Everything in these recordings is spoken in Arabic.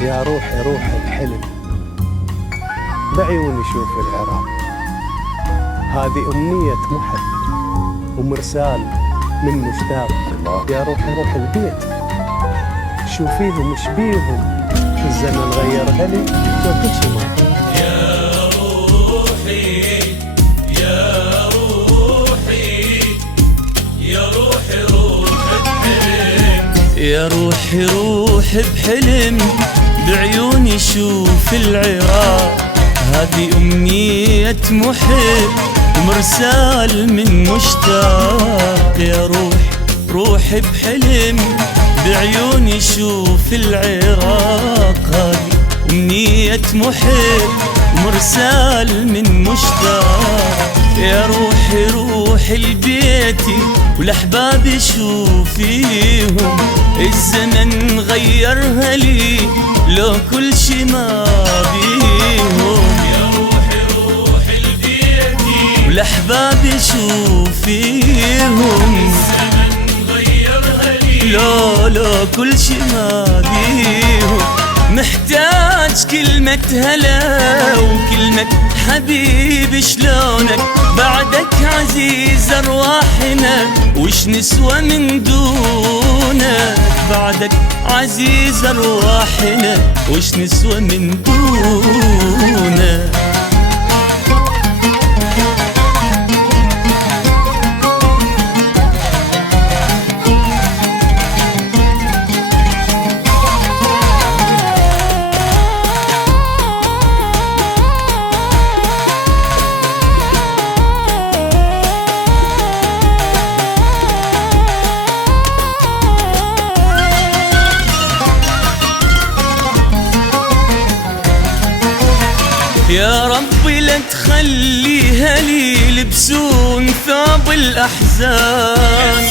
يا روحي روحي الحلم بعيوني شوف العراق. هذه أمنية محب ومرسال من مشتاق. يا روحي روح البيت شوفيهم ايش بيهم، الزمن غير هلي لو كل شي ما. يا روحي يا روحي يا روحي روح بحلم، يا روحي روح بحلم بعيوني شوف العراق. هذه أمنية محب ومرسال من مشتاق. يا روحي بحلم بعيوني شوف العراق. هذه أمنية محب مرسال من مشتاق. يا روحي لبيتي والأحباب شوفيهم، الزمن غيرها لي لو كل شي ما بيهم. يا روحي لبيتي والأحباب شوفيهم، الزمن غيرها لي لو كل شي ما بيهم. محتاج كلمة هلا وكلمة حبيب شلونك، بعدك عزيز أرواحنا وش نسوى من دونك. بعدك عزيز أرواحنا وش نسوى من دونك. يا ربي لا تخليها لي يلبسون ثوب الأحزان.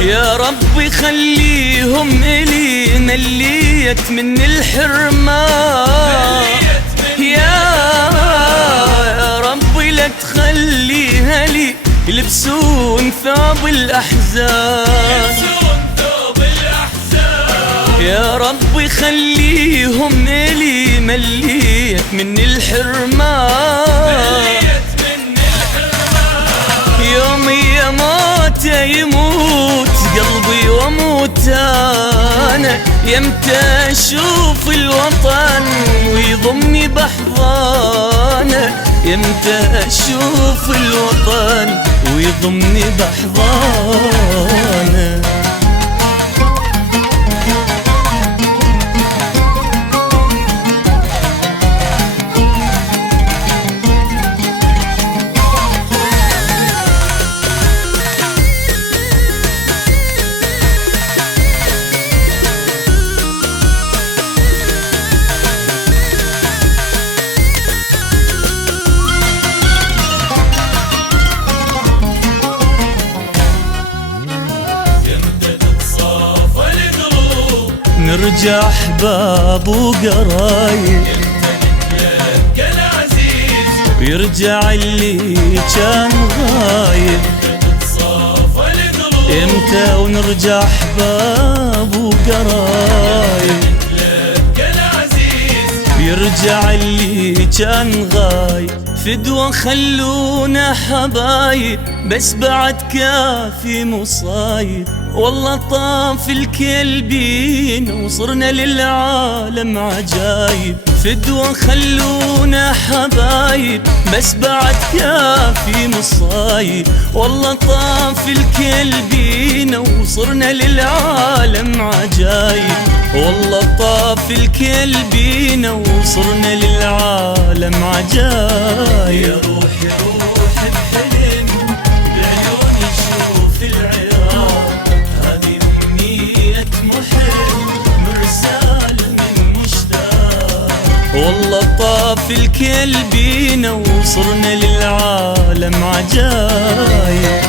يا ربي خليهم إلي مليت من الحرمان. يا ربي لا تخليها لي يلبسون ثوب الأحزان. يا ربي خليهم إلي مليت من الحرمان. يومي يا موته يموت قلبي واموت انا، يمتى اشوف الوطن ويضمني بحضانه. يمتى اشوف الوطن ويضمني بحضانه. نرجع احباب وقرايب، يمتى العزيز ويرجع اللي كان غايب. يمتى ونرجع احباب وقرايب، ويرجع اللي كان غايب. فدوة خلونا حبايب بس بعد كافي مصايب. والله طاف الكلبين وصرنا للعالم عجايب. فدوة خلونا حبايب بس بعد كافي مصايب. والله طاف الكلبين وصرنا للعالم عجايب. والله طاف الكلبين وصرنا للعالم عجايب. يا روحي بحلم بعيوني شوف العراق. هذه أمنية محب مرسال من مشتاق. والله طاف الكلبين وصرنا للعالم عجايب.